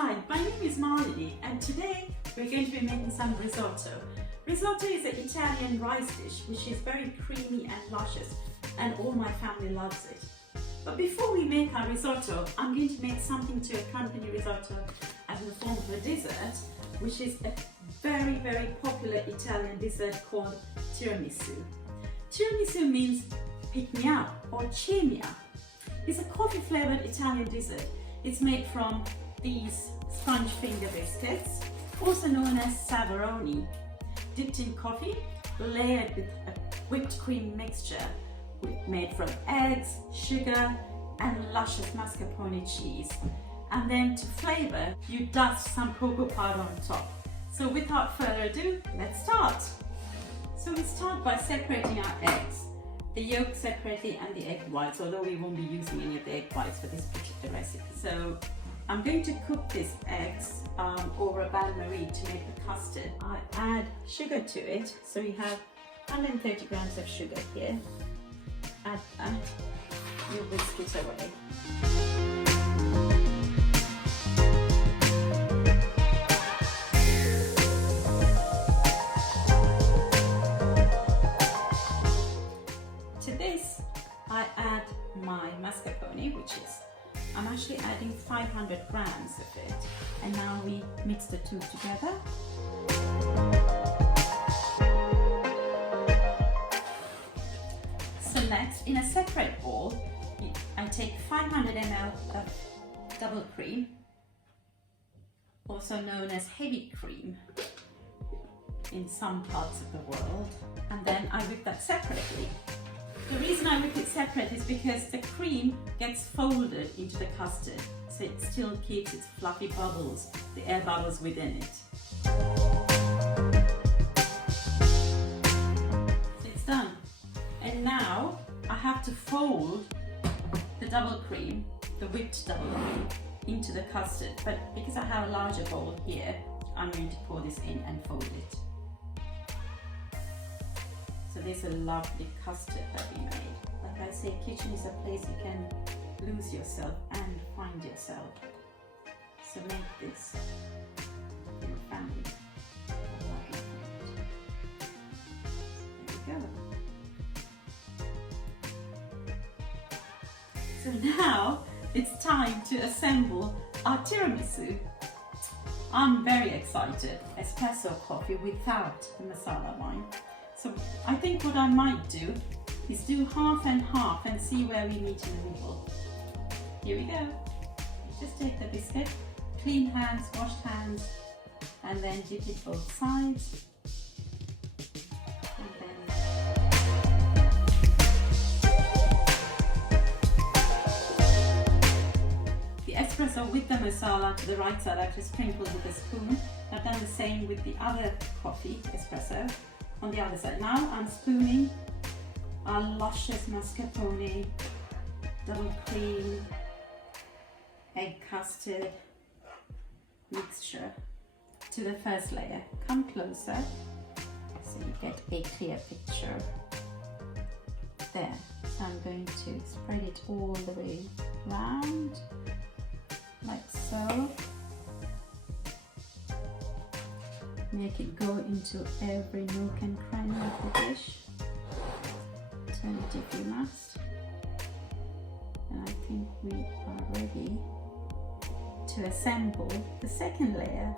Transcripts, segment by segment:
Hi, my name is Malini and today we're going to be making some risotto. Risotto is an Italian rice dish which is very creamy and luscious and all my family loves it. But before we make our risotto, I'm going to make something to accompany risotto as a form of a dessert, which is a very popular Italian dessert called Tiramisu. Tiramisu means pick me up or cheer me up. It's a coffee flavored Italian dessert. It's made from these sponge finger biscuits, also known as savaroni, dipped in coffee, layered with a whipped cream mixture made from eggs, sugar, and luscious mascarpone cheese. And then to flavor, you dust some cocoa powder on top. So without further ado, let's start. So we start by separating our eggs, the yolk separately and the egg whites, although we won't be using any of the egg whites for this particular recipe. So I'm going to cook these eggs over a bain-marie to make the custard. I add sugar to it, so we have 130 grams of sugar here. Add that, you whisk it away. To this, I add my mascarpone, which is, I'm actually adding 500 grams of it, and now we mix the two together. So next, in a separate bowl, I take 500 ml of double cream, also known as heavy cream in some parts of the world, and then I whip that separately. The reason I whip it separate is because the cream gets folded into the custard, so it still keeps its fluffy bubbles, the air bubbles within it. So it's done. And now I have to fold the double cream, the whipped double cream, into the custard. But because I have a larger bowl here, I'm going to pour this in and fold it. So there's a lovely custard that we made. Like I say, kitchen is a place you can lose yourself and find yourself. So make this for your family. There we go. So now it's time to assemble our tiramisu. I'm very excited. Espresso coffee without the masala wine. So I think what I might do is do half and half and see where we meet in the middle. Here we go. Just take the biscuit, clean hands, washed hands, and then dip it both sides. And then the espresso with the masala to the right side, I just sprinkled with a spoon. I've done the same with the other coffee, espresso, on the other side. Now I'm spooning our luscious mascarpone, double cream, egg custard mixture to the first layer. Come closer so you get a clear picture. There. So I'm going to spread it all the way round, like so. Make it go into every nook and cranny of the dish. Turn it if you must. And I think we are ready to assemble the second layer.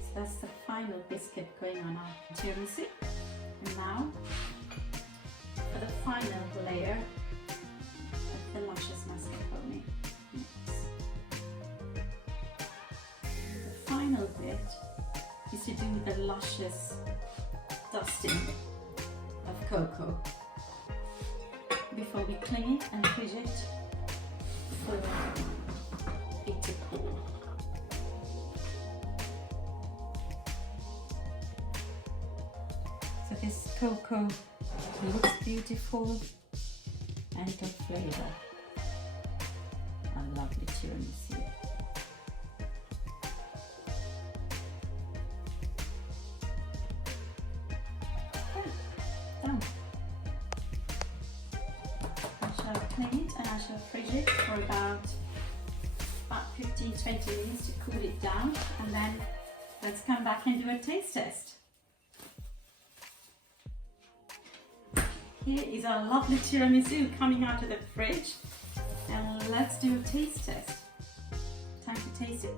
So that's the final biscuit going on our tiramisu. And now for the final layer of the luscious mascarpone mix. The final bit is to do the luscious dusting of cocoa before we clean it and fridge it for it to cool. So this cocoa looks beautiful and it'll flavor a lovely tiramisu. plate and I shall fridge it for about 15-20 minutes to cool it down, and then let's come back and do a taste test. Here is our lovely tiramisu coming out of the fridge, and let's do a taste test. Time to taste it.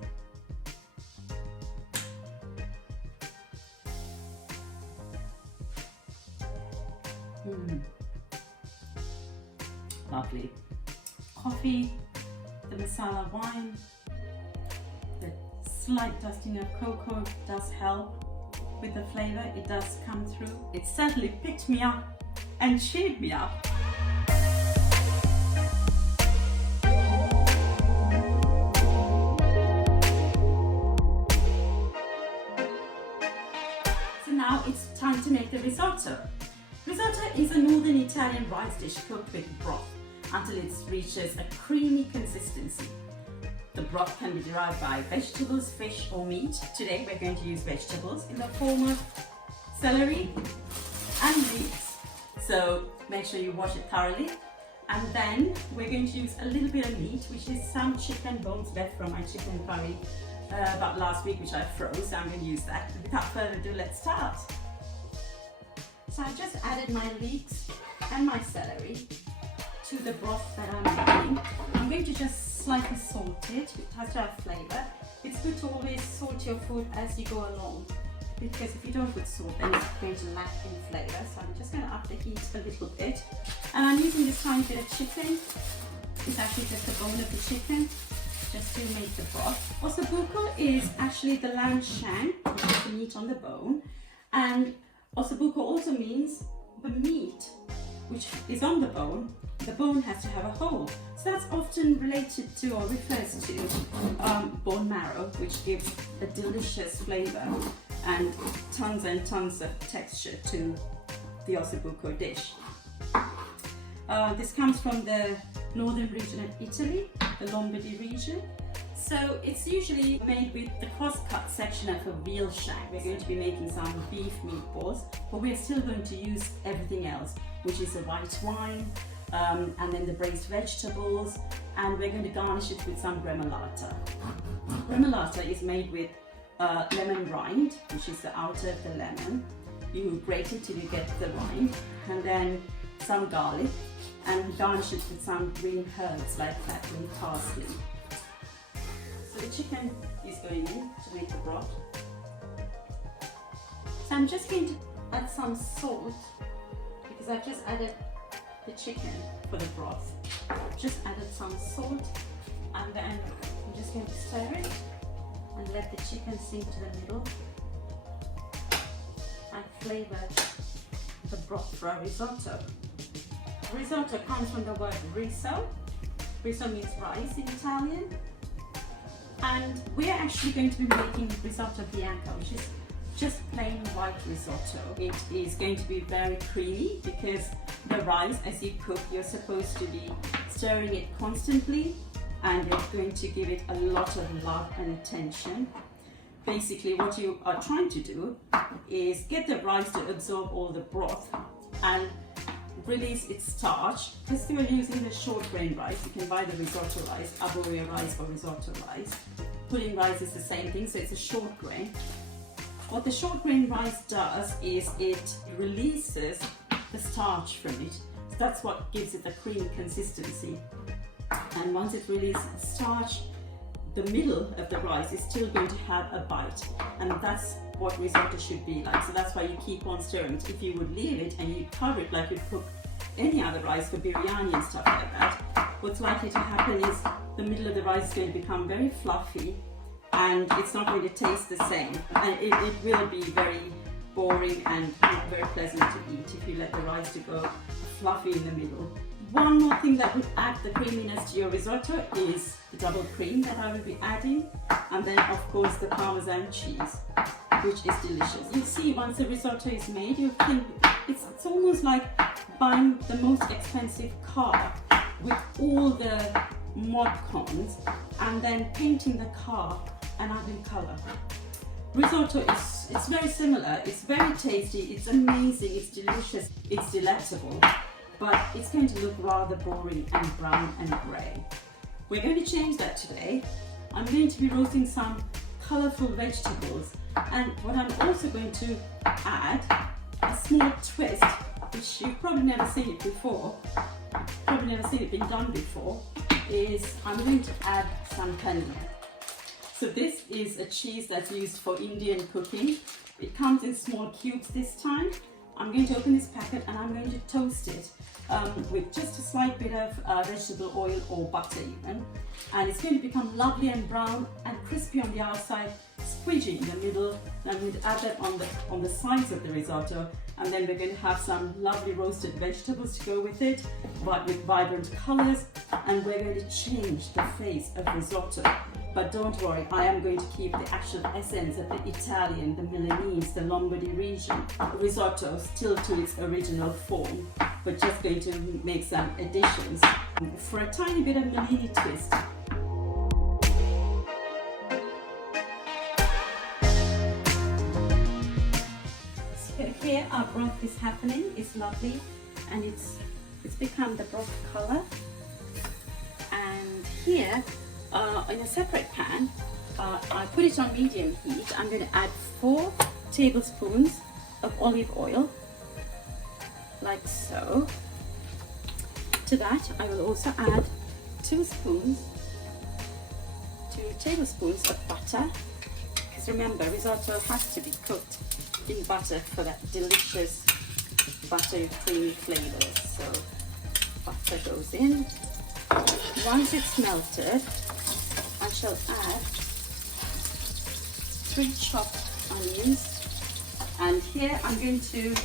Lovely. Coffee, the masala wine, the slight dusting of cocoa does help with the flavor. It does come through. It certainly picked me up and cheered me up. So now it's time to make the risotto. Risotto is a northern Italian rice dish cooked with broth until it reaches a creamy consistency. The broth can be derived by vegetables, fish or meat. Today we're going to use vegetables in the form of celery and leeks. So make sure you wash it thoroughly. And then we're going to use a little bit of meat, which is some chicken bones left from my chicken curry about last week, which I froze. So I'm going to use that. Without further ado, let's start. So I just added my leeks and my celery to the broth that I'm making. I'm going to just slightly salt it. It has to have flavor. It's good to always salt your food as you go along, because if you don't put salt, then it's going to lack in flavor. So I'm just going to up the heat a little bit. And I'm using this tiny bit of chicken. It's actually just the bone of the chicken, just to make the broth. Ossobuco is actually the lamb shank, which is the meat on the bone. And ossobuco also means the meat which is on the bone has to have a hole. So that's often related to or refers to bone marrow, which gives a delicious flavor and tons of texture to the ossobuco dish. This comes from the northern region of Italy, the Lombardy region. So it's usually made with the cross-cut section of a veal shank. We're going to be making some beef meatballs, but we're still going to use everything else, which is the white wine, and then the braised vegetables, and we're going to garnish it with some remoulade. Remoulade is made with lemon rind, which is the outer of the lemon. You grate it till you get the rind, and then some garlic, and garnish it with some green herbs like green parsley. So the chicken is going in to make the broth. So I'm just going to add some salt, because I've just added the chicken for the broth. Just added some salt, and then I'm just going to stir it and let the chicken sink to the middle and flavor the broth for our risotto. Risotto comes from the word riso. Riso means rice in Italian. And we're actually going to be making risotto bianco, which is just plain white risotto. It is going to be very creamy because the rice, as you cook, you're supposed to be stirring it constantly, and it's going to give it a lot of love and attention. Basically, what you are trying to do is get the rice to absorb all the broth and release its starch. Because we're using the short grain rice, you can buy the risotto rice, arborio rice or risotto rice. Pudding rice is the same thing, so it's a short grain. What the short grain rice does is it releases the starch from it. So that's what gives it the creamy consistency. And once it releases the starch, the middle of the rice is still going to have a bite, and that's what risotto should be like. So that's why you keep on stirring it. If you would leave it and you cover it like you cook any other rice for biryani and stuff like that, what's likely to happen is the middle of the rice is going to become very fluffy, and it's not going to taste the same, and it will be very boring and not very pleasant to eat if you let the rice to go fluffy in the middle. One more thing that would add the creaminess to your risotto is the double cream that I will be adding, and then of course the Parmesan cheese, which is delicious. You see, once the risotto is made, you think it's almost like buying the most expensive car with all the mod cons and then painting the car and adding color. Risotto it's very similar. It's very tasty, it's amazing, it's delicious, it's delectable. but it's going to look rather boring and brown and grey. We're going to change that today. I'm going to be roasting some colourful vegetables, and what I'm also going to add, a small twist, which you've probably never seen it before, probably never seen it being done before, is I'm going to add some paneer. So this is a cheese that's used for Indian cooking. It comes in small cubes this time. I'm going to open this packet and I'm going to toast it with just a slight bit of vegetable oil or butter even. And it's going to become lovely and brown and crispy on the outside, squidgy in the middle. And I'm going to add that on the sides of the risotto. And then we're going to have some lovely roasted vegetables to go with it, but with vibrant colors. And we're going to change the face of risotto. But don't worry, I am going to keep the actual essence of the Italian, the Milanese, the Lombardy region risotto still to its original form, but just going to make some additions for a tiny bit of Milanese twist. So here our broth is happening. It's lovely, and it's become the broth color. And here, in a separate pan, I put it on medium heat. I'm going to add 4 tablespoons of olive oil, like so. To that, I will also add 2 tablespoons of butter, because remember, risotto has to be cooked in butter for that delicious buttery creamy flavor. So butter goes in. Once it's melted, I shall add 3 chopped onions, and here I'm going to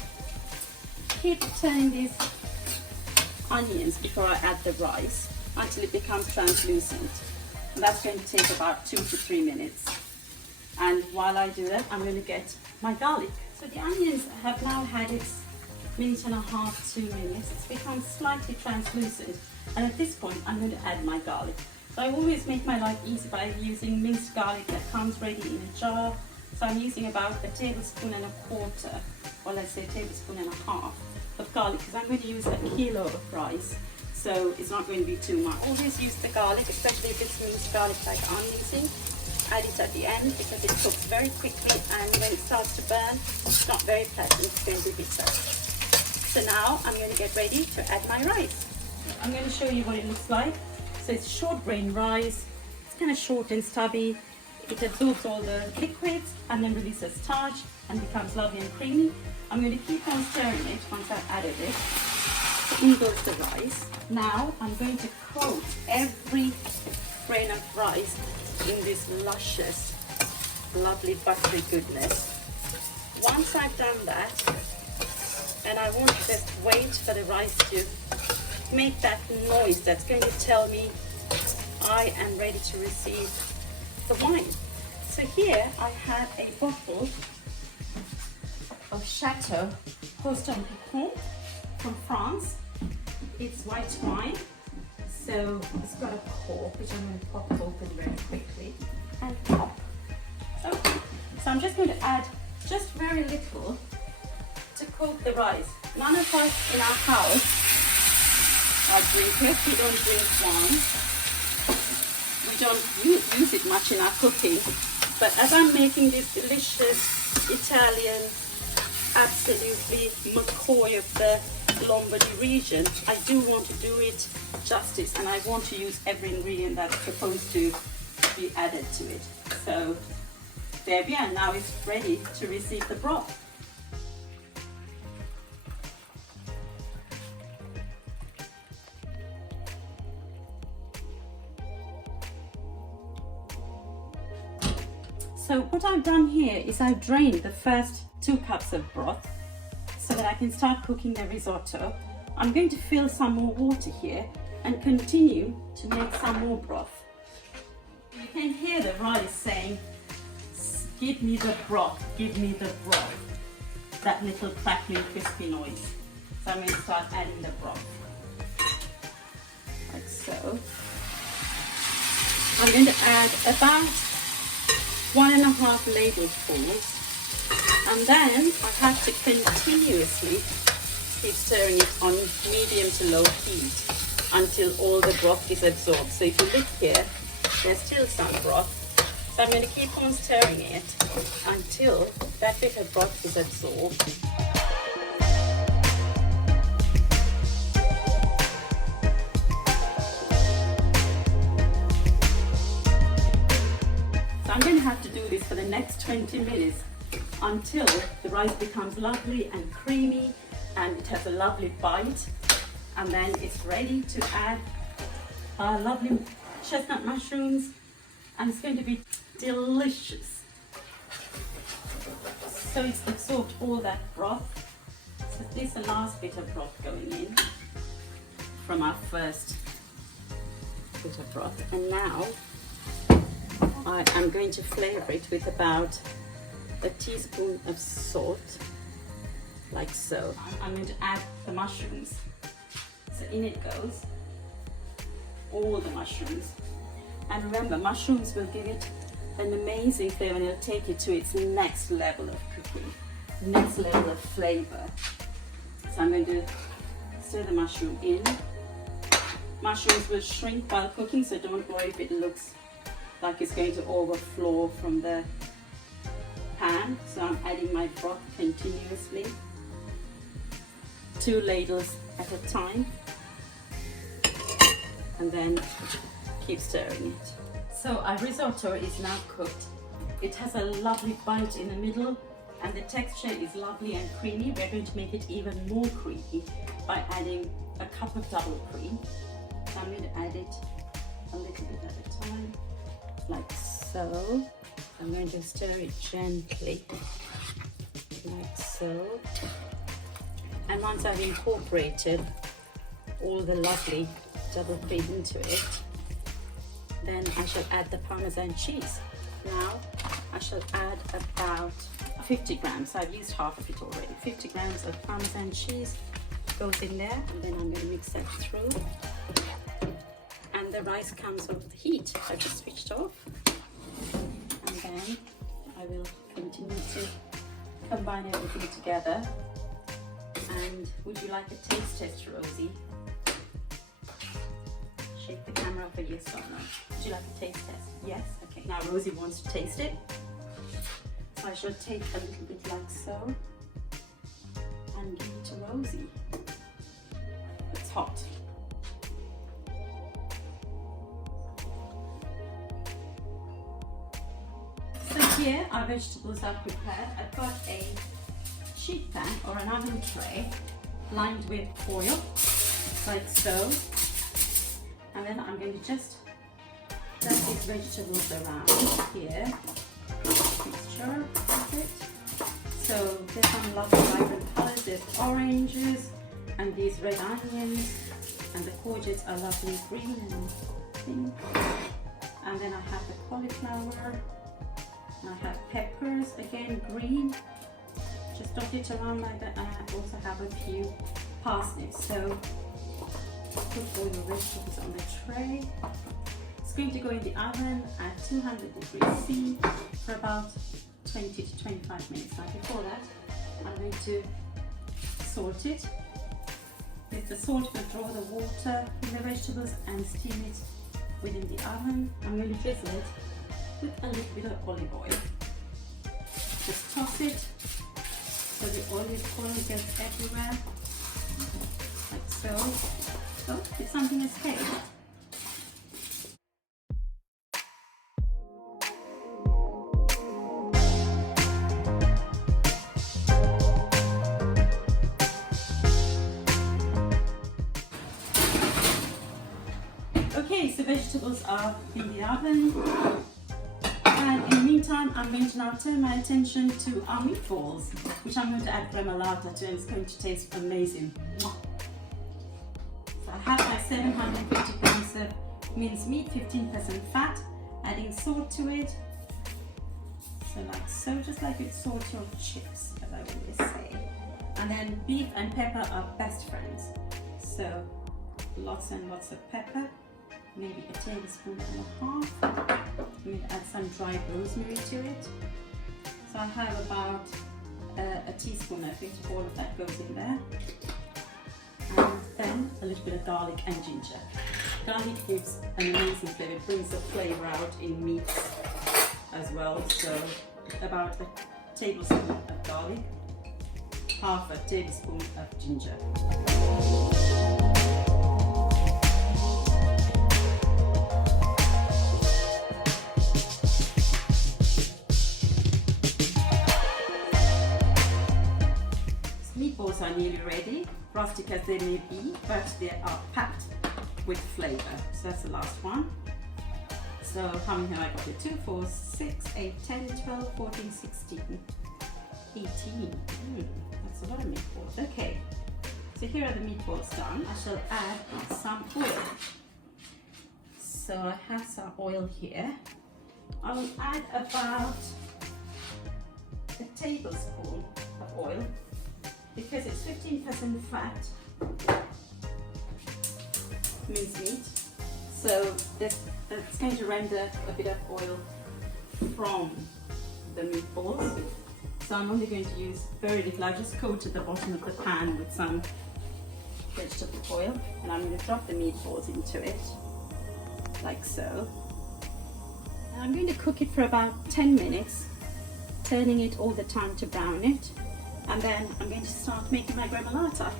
keep turning these onions before I add the rice until it becomes translucent, and that's going to take about 2 to 3 minutes. And while I do that, I'm going to get my garlic. So the onions have now had its 1.5 to 2 minutes. It's become slightly translucent, and at this point I'm going to add my garlic. So I always make my life easy by using minced garlic that comes ready in a jar. So I'm using about 1.25 tablespoons, or let's say 1.5 tablespoons of garlic, because I'm going to use a kilo of rice. So it's not going to be too much. Always use the garlic, especially if it's minced garlic like I'm using. Add it at the end because it cooks very quickly, and when it starts to burn, it's not very pleasant, it's going to be bitter. So now I'm going to get ready to add my rice. I'm going to show you what it looks like. So it's short grain rice, it's kind of short and stubby. It absorbs all the liquids and then releases starch and becomes lovely and creamy. I'm going to keep on stirring it once I've added it. In goes the rice. Now I'm going to coat every grain of rice in this luscious, lovely buttery goodness. Once I've done that, and I want to just wait for the rice to make that noise that's going to tell me I am ready to receive the wine. So here I have a bottle of Chateau Poston Picon from France. It's white wine, so it's got a cork which I'm going to pop open very quickly and pop. So I'm just going to add just very little to coat the rice. None of us in our house are drinkers. We don't drink wine. We don't use it much in our cooking. But as I'm making this delicious Italian, absolutely McCoy of the Lombardy region, I do want to do it justice, and I want to use every ingredient that's supposed to be added to it. So there we are. Now it's ready to receive the broth. So what I've done here is I've drained the first 2 cups of broth so that I can start cooking the risotto. I'm going to fill some more water here and continue to make some more broth. You can hear the rice saying, "Give me the broth, give me the broth." That little crackling, crispy noise. So I'm going to start adding the broth, like so. I'm going to add about 1.5 ladlefuls, and then I have to continuously keep stirring it on medium to low heat until all the broth is absorbed. So if you look here, there's still some broth. So I'm going to keep on stirring it until that bit of broth is absorbed. So I'm going to have to do this for the next 20 minutes until the rice becomes lovely and creamy and it has a lovely bite, and then it's ready to add our lovely chestnut mushrooms, and it's going to be delicious. So it's absorbed all that broth. So this is the last bit of broth going in from our first bit of broth, and now I'm going to flavor it with about a teaspoon of salt, like so. I'm going to add the mushrooms. So in it goes, all the mushrooms. And remember, mushrooms will give it an amazing flavor and it'll take it to its next level of cooking, next level of flavor. So I'm going to stir the mushroom in. Mushrooms will shrink while cooking, so don't worry if it looks like it's going to overflow from the pan. So I'm adding my broth continuously, 2 ladles at a time, and then keep stirring it. So our risotto is now cooked. It has a lovely bite in the middle and the texture is lovely and creamy. We're going to make it even more creamy by adding a cup of double cream. So I'm going to add it a little bit at a time, like so. I'm going to stir it gently, like so. And once I've incorporated all the lovely double cream into it, then I shall add the Parmesan cheese. Now I shall add about 50 grams. I've used half of it already. 50 grams of Parmesan cheese goes in there, and then I'm going to mix that through. And the rice comes off the heat. I just switched off. And then I will continue to combine everything together. And would you like a taste test, Rosie? Shake the camera for yes or no. Would you like a taste test? Yes? Okay. Now Rosie wants to taste it. So I shall take a little bit like so and give it to Rosie. It's hot. So here our vegetables are prepared. I've got a sheet pan or an oven tray lined with oil, like so. And then I'm going to just dust these vegetables around here. Mixture of it. So there's some lovely vibrant colors. There's oranges and these red onions, and the courgettes are lovely green and pink. And then I have the cauliflower. And I have peppers, again green. Just dot it around like that. And I also have a few parsnips. So put all your vegetables on the tray. It's going to go in the oven at 200 degrees C for about 20 to 25 minutes. Now before that, I'm going to salt it. With the salt, we'll draw the water in the vegetables and steam it within the oven. I'm going to drizzle it with a little bit of olive oil. Just toss it so the olive oil gets everywhere, like so. Oh, did something escape? Okay, so vegetables are in the oven. And in the meantime, I'm going to now turn my attention to our meatballs, which I'm going to add remoulade to, and it's going to taste amazing. So I have my 750 grams of minced meat, 15% fat, adding salt to it. So like so, just like you'd salt your chips, as I always say. And then beef and pepper are best friends. So lots and lots of pepper, maybe a tablespoon and a half. I'm going to add some dried rosemary to it. So I have about a teaspoon, I think all of that goes in there. then a little bit of garlic and ginger. Garlic gives an amazing flavour, it brings the flavour out in meats as well. So about a tablespoon of garlic, half a tablespoon of ginger. Meatballs are nearly ready, rustic as they may be, but they are packed with flavour. So that's the last one. So how many have I got here? 2, 4, 6, 8, 10, 12, 14, 16, 18. That's a lot of meatballs. Okay, so here are the meatballs done. I shall add some oil. So I have some oil here. I will add about a tablespoon of oil because it's 15% fat, minced meat. So that's going to render a bit of oil from the meatballs. So I'm only going to use very little. I just coated the bottom of the pan with some vegetable oil, and I'm going to drop the meatballs into it, like so. And I'm going to cook it for about 10 minutes, turning it all the time to brown it. And then I'm going to start making my gremolata.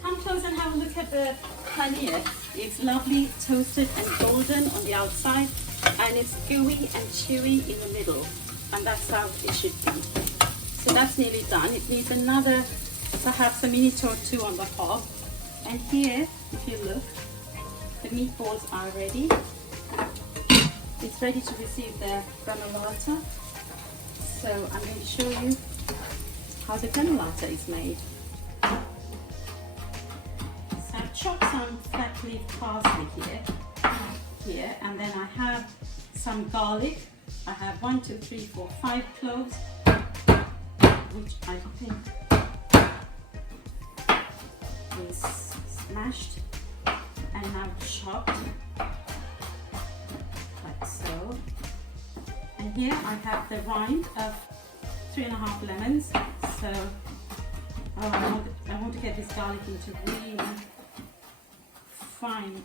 Come close and have a look at the paneer. It's lovely, toasted and golden on the outside, and it's gooey and chewy in the middle, and that's how it should be. So that's nearly done. It needs another, perhaps a minute or two on the hob. And here, if you look, the meatballs are ready. It's ready to receive the gremolata. So I'm going to show you how the gremolata is made. So I've chopped some flat leaf parsley here, and then I have some garlic. I have 1, 2, 3, 4, 5 cloves, which I think is smashed and now chopped, like so. And here I have the rind of 3½ lemons. So I want to get this garlic into really fine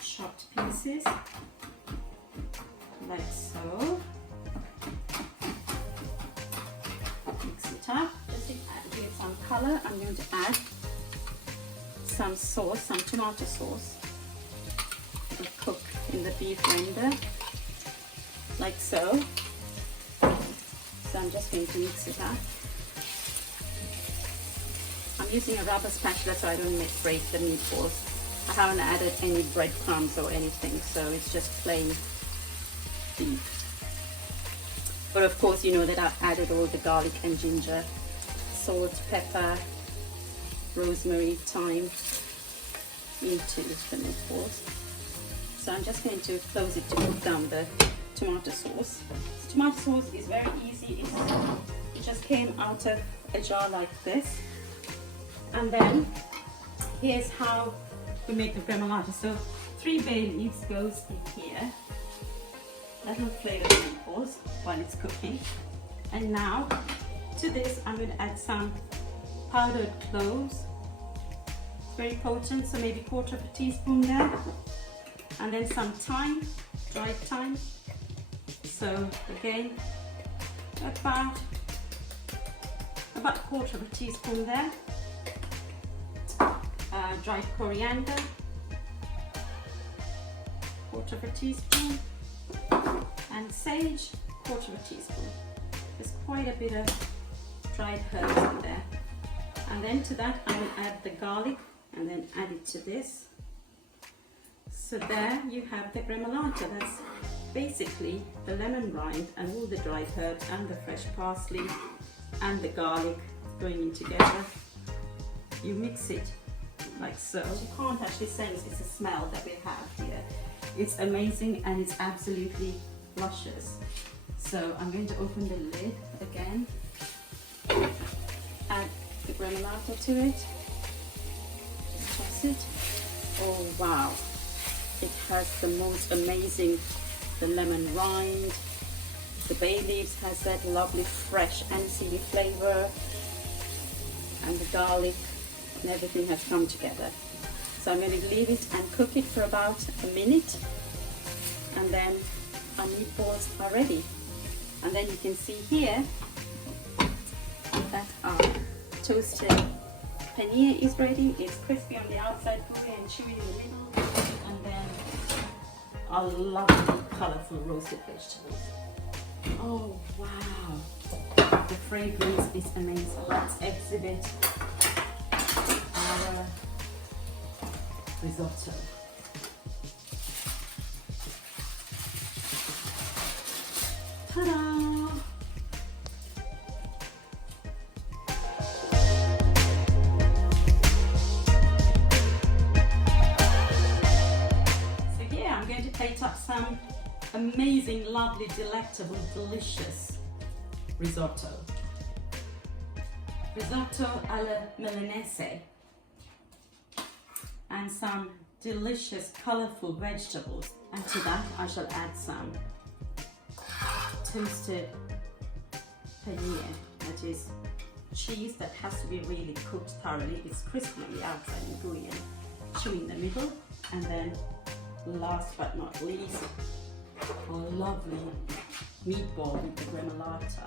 chopped pieces, like so. Mix it up. Just to give it some colour, I'm going to add some sauce, some tomato sauce. It'll cook in the beef render, like so. So I'm just going to mix it up. I'm using a rubber spatula so I don't break the meatballs. I haven't added any breadcrumbs or anything, so it's just plain beef. But of course you know that I've added all the garlic and ginger, salt, pepper, rosemary, thyme into the meatballs. So I'm just going to close it to cook down the tomato sauce. This tomato sauce is very easy. It just came out of a jar like this. And then here's how we make the gremolata. So 3 bay leaves goes in here. That will flavor the meatballs while it's cooking. And now to this I'm going to add some powdered cloves. It's very potent, so maybe 1/4 teaspoon there. And then some thyme, dried thyme. So again, about 1/4 teaspoon there. Dried coriander, 1/4 teaspoon, and sage, 1/4 teaspoon. There's quite a bit of dried herbs in there. And then to that I will add the garlic and then add it to this. So there you have the gremolata. That's basically the lemon rind and all the dried herbs and the fresh parsley and the garlic going in together. You mix it like so. You can't actually sense it's the smell that we have here. It's amazing and it's absolutely luscious. So I'm going to open the lid again, add the gremolata to it, just toss it. Oh wow, it has the most amazing, the lemon rind, the bay leaves has that lovely fresh aniseedy flavor, and the garlic and everything has come together. So I'm going to leave it and cook it for about a minute, and then our meatballs are ready. And then you can see here that our toasted paneer is ready. It's crispy on the outside, gooey and chewy in the middle, and then our lovely colourful roasted vegetables. Oh wow, the fragrance is amazing. Let's exhibit our risotto. Ta-da! Plate up some amazing, lovely, delectable, delicious risotto. Risotto alla Milanese, and some delicious, colourful vegetables. And to that I shall add some toasted paneer, that is cheese that has to be really cooked thoroughly. It's crispy on the outside and gooey and chewy in the middle. And then last but not least, a lovely meatball with the remoulade.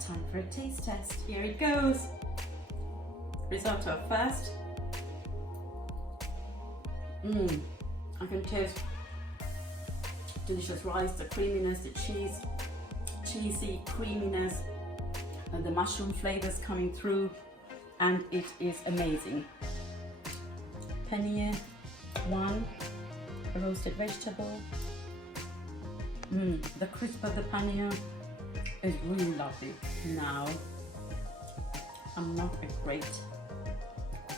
Time for a taste test. Here it goes. Risotto first. I can taste delicious rice, the creaminess, the cheesy creaminess, and the mushroom flavors coming through, and it is amazing. Paneer, one, a roasted vegetable. The crisp of the paneer is really lovely. Now, I'm not a great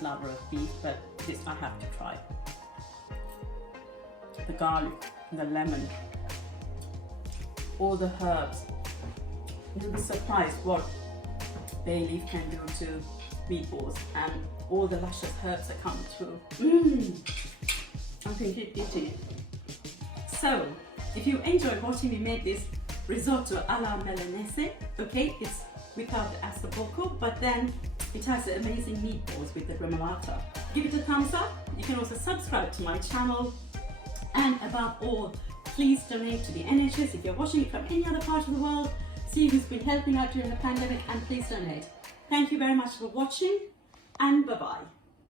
lover of beef, but this I have to try. The garlic, the lemon, all the herbs. You'll be surprised what bay leaf can do to meatballs, and all the luscious herbs that come through. I think it did it. So, if you enjoyed watching me make this risotto alla Milanese, okay, it's without the assabuco, but then it has the amazing meatballs with the remoulade. Give it a thumbs up. You can also subscribe to my channel, and above all, please donate to the NHS if you're watching it from any other part of the world. See who's been helping out during the pandemic, and please donate. Thank you very much for watching, and bye-bye.